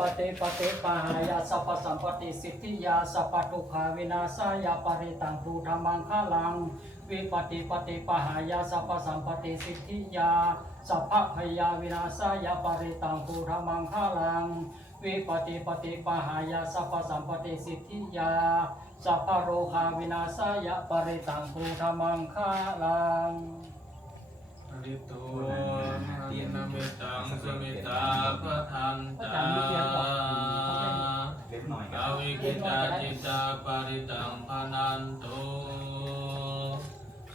วิปติปฏิปหายาสัพสัมปติสิทธิยาสัพทุขาวินาศายาปริตังตูธรรมังคาลัง วิปติปฏิปหายาสัพสัมปติสิทธิยาสัพพพยาวินาศายาปริตังตูธรรมังคาลัง วิปติปฏิปหายาสัพสัมปติสิทธิยาสัพพโรคาวินาศายาปริตังตูธรรมังคาลัง ริโตทินามิตังสมิตาพระทันตาเล็กหน่อยกาวิกิตาจิตาปริตังพนันตุ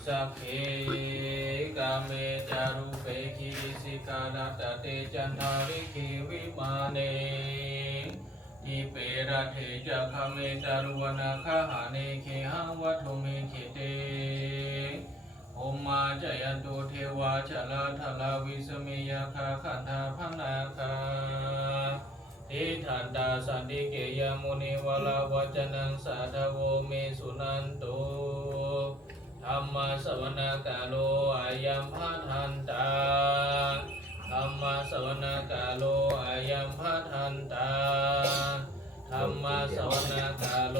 สัพเพกาเมจารุเปคิริสิกาลตเตจันทาริคิวิมาเนอิเประเทจะคเมจารุวนาคหาเนเคหังวัตุเมขิเต โอมมาจยันตุเทวาชลาทลาวิสเมยาคาขันธาพนาคาทิทันตาสันติเกยมุนิวลาวจนังสาธโวเมสุนันตุธรรมสวนากาโลอายัมพัทันตาธรรมสวนากาโลอายัมพัทันตาธรรมสวนากาโล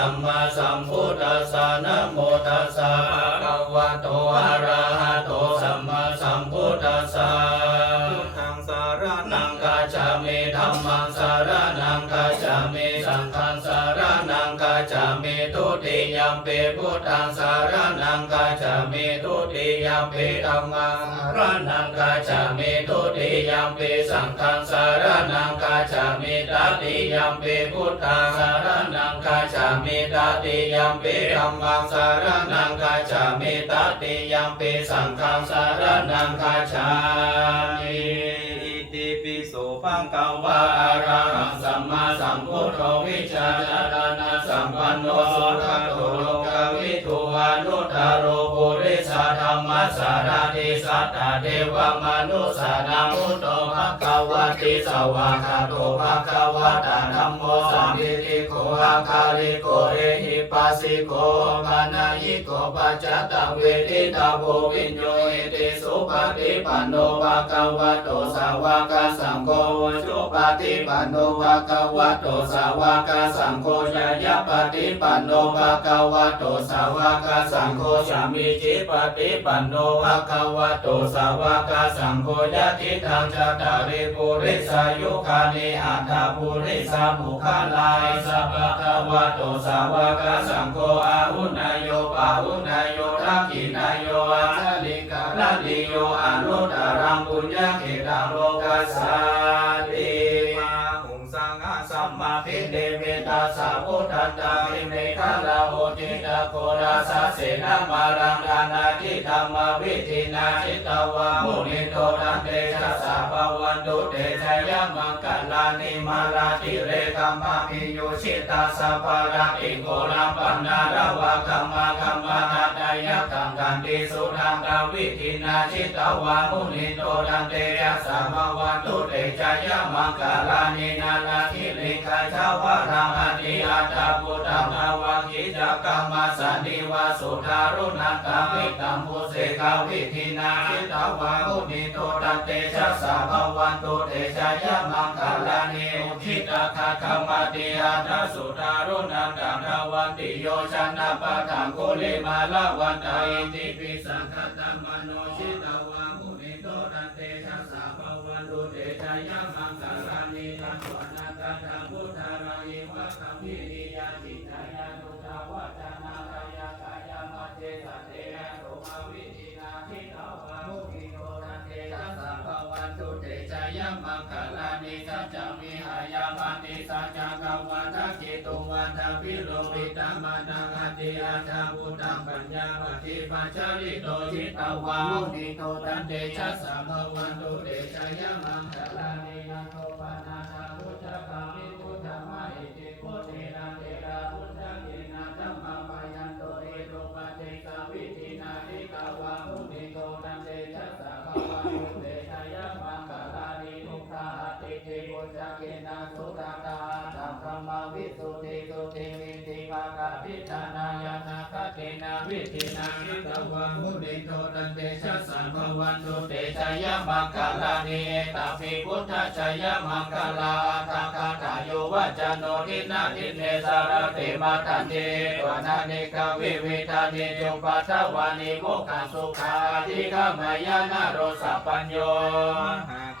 สัมมาสัมพุทธัสสะนะโมตัสสะภะคะวะโตอะระหะ มปิพุทธังสารนังกัจามิทุติยัมปิธัมมังสารนังกัจามิทุติยัมปิสังฆังสารนังกัจามิตติยัมปิพุทธังสารนังกัจามิตติยัมปิธัมมังสารนังกัจามิตติยัมปิสังฆังสารนังกัจามิอิติปิโสภะคะวะอะระหังสัมมาสัมพุทโธวิชาจารณะสัมปันโนสุขโต นุตตโร ปุริสรรมสารติสัตตเทวมนุสานามุตโตภะคะวะติสวากาโตภะคะวะตาธัมโมสัมมิติโกอาคาลิโกเอหิปัสสิโกปานายิโกปัจจตังเวทิตาโพวิญโยเอติสุปฏิปันโนภะคะวะโตสาวกสังโฆจุปฏิปันโนภะคะวะโตสาวกสังโฆยายะปฏิปันโนภะคะวะโตสาวกสังโฆสามิจิปฏิปปันโนภะคะวะโตสาวกสังโฆยะทิทางจัตตาริปุริสายุคานิอัตถาปุริสาภุคาลายสัพพะวะโตสาวกสังโฆอาหุนายโยปาหุนายโยทักขินายโยอาชลิกาลดิโยอนุตตรังปุญญเขตังโลกัสสา โอติตะโคราสาเสนามารังดานาทิธรรมวิธินาชิตวามุนิโตทันเตชะสาภวันตุเตชะยะมังกัลลานิมาราติเรกัมภะพิโยชิตาสปาระติโกรัมปันนาระวะคัมมาคัมมานาดายะกังกันติสุทังกาวิธินาชิตวามุนิโตทันเตชะสาภวันตุเตชะยะมังกัลลานินานาทิลิกาชาวะรังอติอัตตาพุทธังอวะกิจกรรมสันติวาสุทารุณังกามิตัมพุเสกาวิธินาชิตวามุนิโตทันเตชะสาภวันตุเตชะยะมังกัลานิอุทิตาคาคัมมติอัตสุทารุณังกังทวันติโยชนะปะทังกุลิมาลาวันตาอิติปิสังคตัมมโนชิตาวามุนิโตทันเตชะสาภวันตุเตชะยะมังกัลานิทัสสนากัทังพุทธารายิวะคัมมิ มาวิธินาทิตาวามุนิโตทันเตชะสาภวันตุเตชะยะมังกัลานิสัจจมิหายามันติสัจจกังวันทักขิตุวันทพิโลวิตามานังอติอาชาพุทธังปัญญาปฏิปัจจริโตชิตาวามุนิโตทันเตชะสาภวันตุเตชะยะมังกัลานินัโทปนาชาพุทธก มุนิโตตันเตชะสัมภวันตุเตชะยะมังคลานิเอตปิพุทธชยะมังคลาทาคาทายุวัจโนทินาทิเนสารเตมาทันเตตวนานิกาวิวิทานิจุปัทวานิโมกขสุขาธิฆามายานาโรสัพพัญโย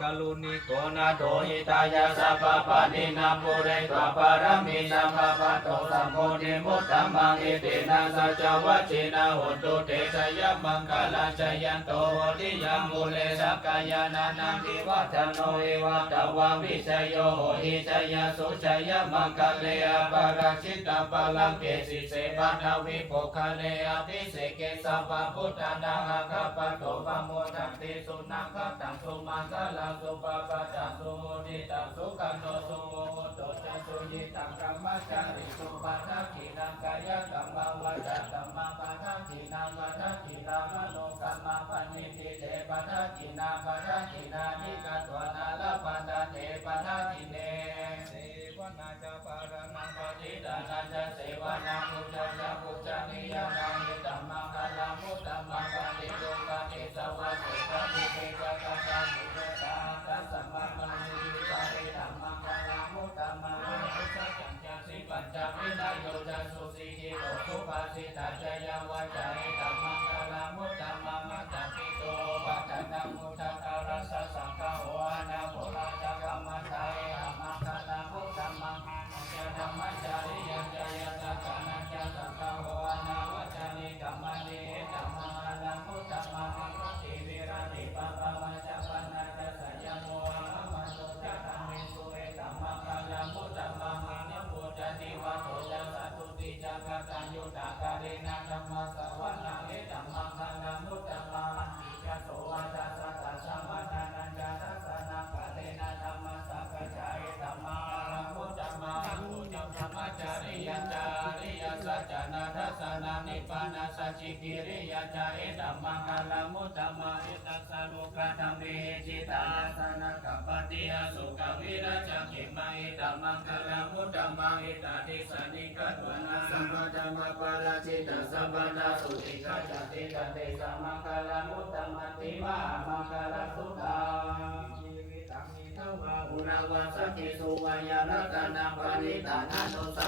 หากลุนิโกนาโตหิตายาสัพปะนินาปุเรตวะปารมิสัมภปะโตสัมโพธิมุตตมังอเตนะสัจวัชินาโหตุเตชะยะมังคลาชยันโตโหติยัมมุเลสักกายานานังทิวัฒโนเอวัตวังวิชยโยโหิชยสุชยมังคเลอปาราชิตาปะลังเกสิเสปะทวิโภคเลอภิเสเกสัพพุทธานังอาคาปะโตปะโมทันติสุนังคตังสุมังคลังสุปะปะจังสุโมทิตังสุขันโตสุโมโหโตจังสุยิตังกรรมจาริสุปะทักินังกายกรรมังวจกรรมังปะทักินังปะทักินามโนกรรมังปณิทิเตปะทักินาปะทักินานิกัตวนาลปันดาเตปะทักขิเนเสวนาจะปารนังปฏิดานันจเสวนามุจจามุจจานิยานา ติกิริยาจาเอตัมมังคลามุตตมะเอตัสสะโลกธรรมเมจิตาสนะกัปปติยสุขวิรัจจิมังเอตัมมังคลามุตตมะเอตติสนิกัตวนาสัมปะธรรมปาราจิตาสัมปทาสุติกัจติกันเตสัมมังคลามุตตมะติมามังคลาสุตังอุณาวาสกิสุวายารัตนาปานิตานานุสัมมา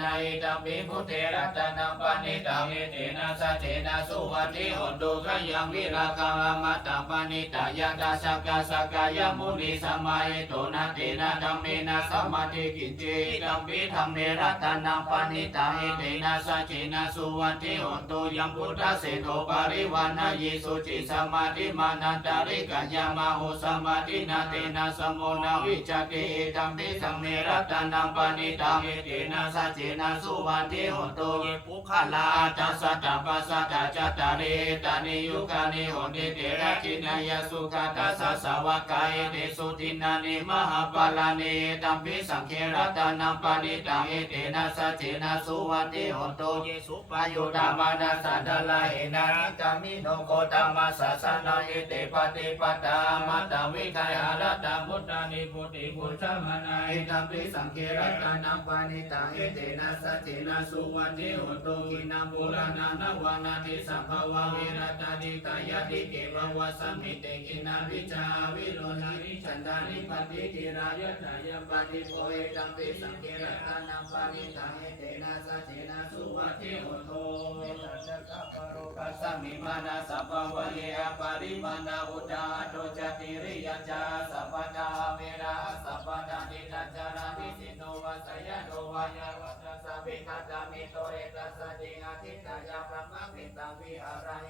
นะอิตัมปิพุทเทรัตนาปานิตังเอเตนะสัจเจนะสุวัติหนตุขยังวิราคังอมตตปานิตายาตาสักกะสักกายมุนีสมัยโตนะเตนะธัมเมนะสัมมาทิกินเจตัมปิธรรมเมรัตนาปานิตาเอเตนะสัจเจนะสุวัติหนตุยังพุทธเสโทปาริวานายิสุจิสมาธิมานันตาริกัญญามาโหสมาธินาเตนะสมโมนาวิจติตัมปิสัมเมรัตนังปานิตังเอเตนะสัจเจนะสุวัติหนตุเยปุคลาตัสสะตะปัสตะจัตตาริตานิยุคานิโหติเตระจินายสุขตัสสะสวกายเตสุทินานิมหาปาลานิตัมปิสังเขรัตานังปานิตังเอเตนะสัจเจนะสุวัติหนตุเยสุปายุธรรมานัสสะดลาเหนานิกามิโนโกตัมมัสสะสนาเอเตปฏิปตามัตตวิกายอารัตตมุตตานิพุทธิพุทธมนาเอตัมปิสังเขรัตานังปานิตังเอเตนะสัจเจนะสุวัติหตุกินามุลานานวานาติสัพพวะวิรตานิกายติเกววะสมิเตกินาวิจาวิโรนานิฉันทานิปฏิทิรายะทายปฏิโพเอตัมปิสังเขรัตนังปานิตังเอเตนะสัจเจนะสุวัติหตุปัสสมิมานาสัพพวะเยอปาริมานาอุจาโตจติริยจาสัพพตาเวราสัพพตานิทัจจารานิสิโนวัสยโนวายาวัตสัพพิทัจจามิโตเอตัสสะติอาทิตตายาพระมังมิตังวิหารหิ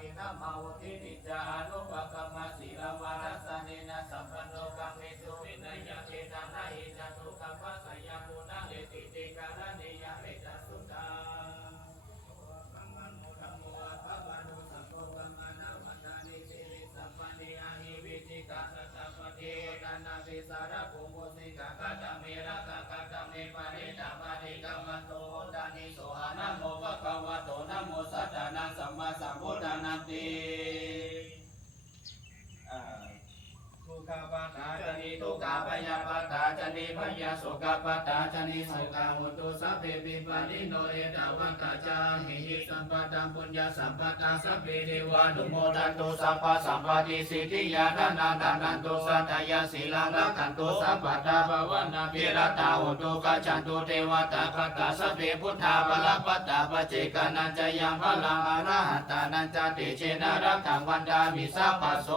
ตาจนิพยาสุขปตาจนิสุขาหุตุสัพเพปิปะนิโนเรตาวันตาจามิหิสัมปตังปุญญาสัมปตังสัพเพเทวานุโมทันตุสัพพสัมปติสิทธิยาทานาทานันตุสัตยาศีลังรักขันตุสัพพะตาภวนาภิรตาหุตุกัจจันตุเทวตาคตาสัพเพพุทธาภลปัตตาปเจกานันจะยังพลังอรหัตตานันจะติเชนะรักขังวันดามิสัพพโส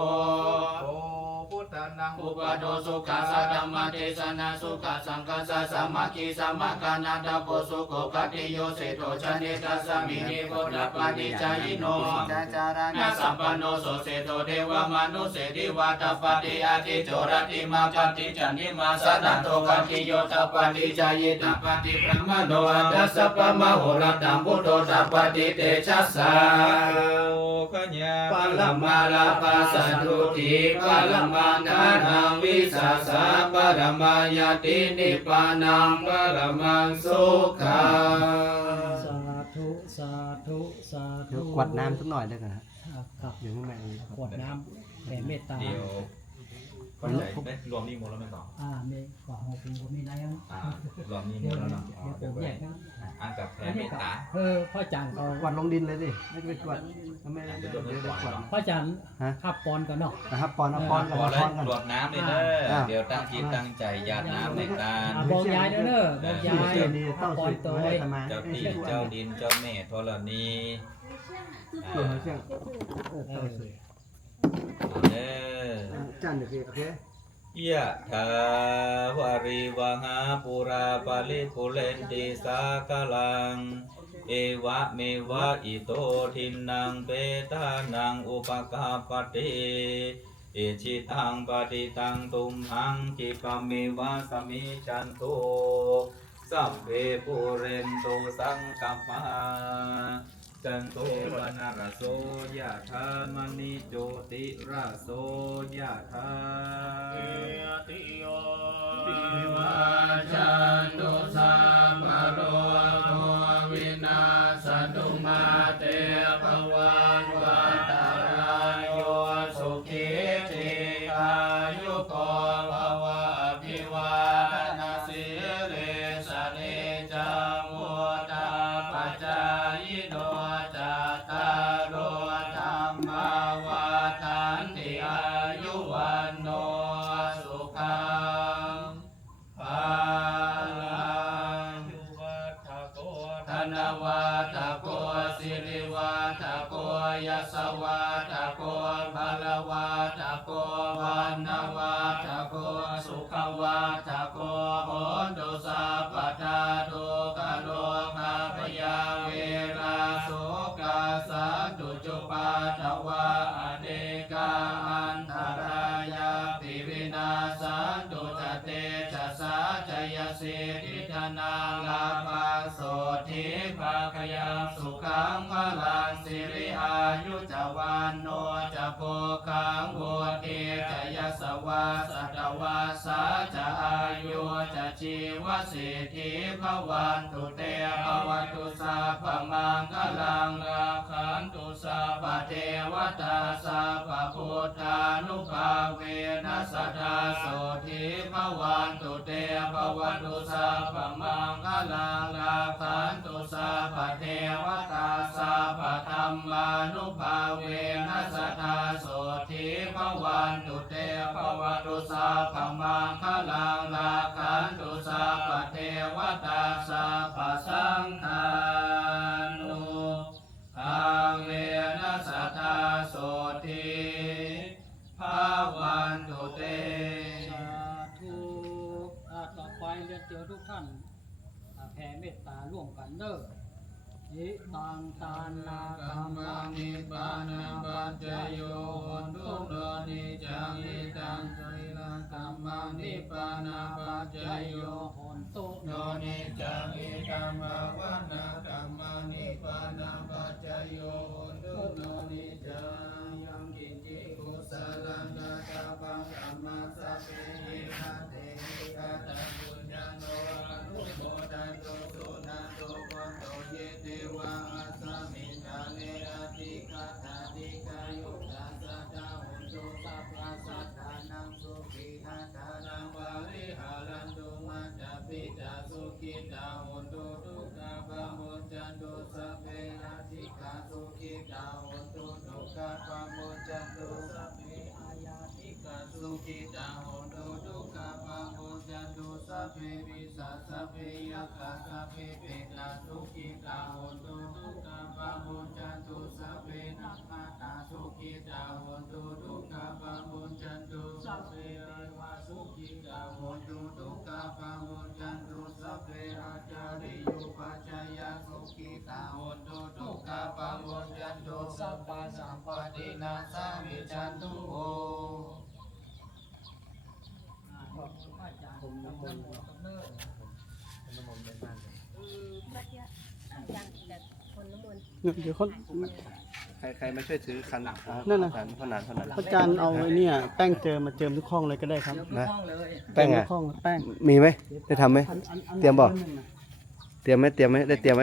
นังอุปโดสุขัสสะธรรมเทศนาสุขัสสังคัสสะสัมมาคีสัมมาคานาดาโปสุโกปฏิโยเสโตชะเนตัสสะมินิโกดัปปฏิจายโนนาสัมปันโนโสเสโตเทวมนุเสดิวาตปฏิอาทิโจรติมาปฏิจันติมาสัตโตกัติโยตปฏิจายตปฏิพระมโนอัตสสะปะมโหรตังพุทโธตปฏิเตชัสสะโอขญาปะละมาลาปัสสันตุติปะละมานานังวิสัสสะปะละมายาตินิปานังปะละมังสุขังสาธุสาธุสาธุเดี๋ยวกวดน้ำสักหน่อยได้กันฮะครับอยู่ข้างใน กวดน้ำแผ่เมตตา เดี๋ยว เข้าใจได้รวมนี่หมดแล้วไหมต่ออ่ามีกว่าหกปีผมมีอะไรอะอ่ารวมนี่หมเดี๋ยวดแล้วเดี๋เนาะยวผมแยกนะอ่านกับแผ่เมตตาเออพ่อจันทร์เขากวาดลงดินเลยสิไม่ได้ไปกวาดไม่ได้เดี๋เดี๋ยยววโดนเดี๋ยวก่อนกวาดเนาะพ่อจันทร์ฮะ ขับปอนกันเนาะนะครับปอนเอาปอนกับพอมาแล้ปวอนกัน รวมน้ำเลยเด้อเดี๋ยวตั้งจิตตั้งใจญาติน้ำในการอ่าบอกยายเด้อเด้อบอกยายเชื่อนี่ต้องปอสุนดตัวไม่ได้ทำไมเจ้าไม่ที่ใช่ทุกอัเจ้านดินเจ้าแม่ธรณีเชื่อเชื่อโอ้เอต้องอสุด เด้อจันเดี๋ยวพี่โอเคยะถาวาริวหาปุราปาลิปุเรนติสากลัง เอวะเมวะอิโตทินังเปตานังอุปกาปติเอชิตังปฏิตังตุมหังกิปเมวะสมิจันโตสัพเพปุเรนโตสังกัปปะ จันโตปนารโสยะธามณิโจติราโสยะธาติโยวิวัชชันตุสัมภโรโควินาสตุมาเตภวันวัตารายโยสุขิติอายุโกภ วัตโกโหนตุสัพพทาตุกะโลกาพยาเวราสุกัสสันตุจุปาทวะอเนกาอันตรายาปิวินาสันตุจเตจะสาจยสิทธิธนาลาภาโสทิภาคยังสุขังพลังสิริอายุจวันโนจะโพคังโวติจาสัตวาสาจะอายุจะชีวสิทธิภวันตุเตภวันตุสาพมังคลังราคันตุสาปเทวตาสาปพุทธานุภาเวนัสทธาโสทิภวันตุเตภวันตุสาพมังคลังราคันตุสาปเทวตาสาปธรรมานุภาเวนัสทธาโส ตุสาพมังคลังราคันตุสาปเทวตาสาปสังฆานุอังเวนัสทธาโสทิภาวันตุเตสาธุต่อไปเรียนเจอทุกท่านแผ่เมตตาร่วมกันเด้อิตังทานากัคัมมมังนิปานาปัจจโยหนตุโดนิจังอิตังไสลังกัมมังนิปานาปัจจโยหนตุโดนิ โตวันโตเยเตวะอัสสมิทาเนอติคาตาติกายุตัสสะตาหุนโตตุสัพพะสัตตานังสุขีนาทานังวาริหารันตุมาจาปิจาสุขีตาหุนตุทุกขาปะมุจจันตุสัพเพราติกาสุขีตาหุนตุทุกขาปะมุจจันตุสัพเพอายาติกาสุขีตาหุ จันตุสัพเพวิสัสสัพเพยัคขาสัพเพเปตาสุขีตาหุตุทุกขาปะมุจันตุสัพเพนักขาตาสุขีตาหุตุทุกขาปะมุจันตุสัพเพเรวาสุขีตาหุตุทุกขาปะมุจันตุสัพเพราจาริยุปัจจยสุขีตาหุตุทุกขาปะมุจจันตุสัพพะสัมปตินาสามิจันตุโอ ผมน้ำมนต์ เนิ่นยังแต่คนน้ำมนต์เดี๋ยวเขาใครใครมาช่วยถือขันนั่นน่ะ ขันขนาดขนาดพระอาจารย์เอาไอ้เนี่ยแป้งเจิมมาเจิมทุกห้องเลยก็ได้ครับเดี๋ยวทุกห้องเลยแป้งเจิมอะทุกห้องแป้งมีไหมได้ทำไหม อันอันอันเตรียมบอกอันหนึ่งน่ะ เตรียมไหมเตรียมไหมได้เตรียมไหม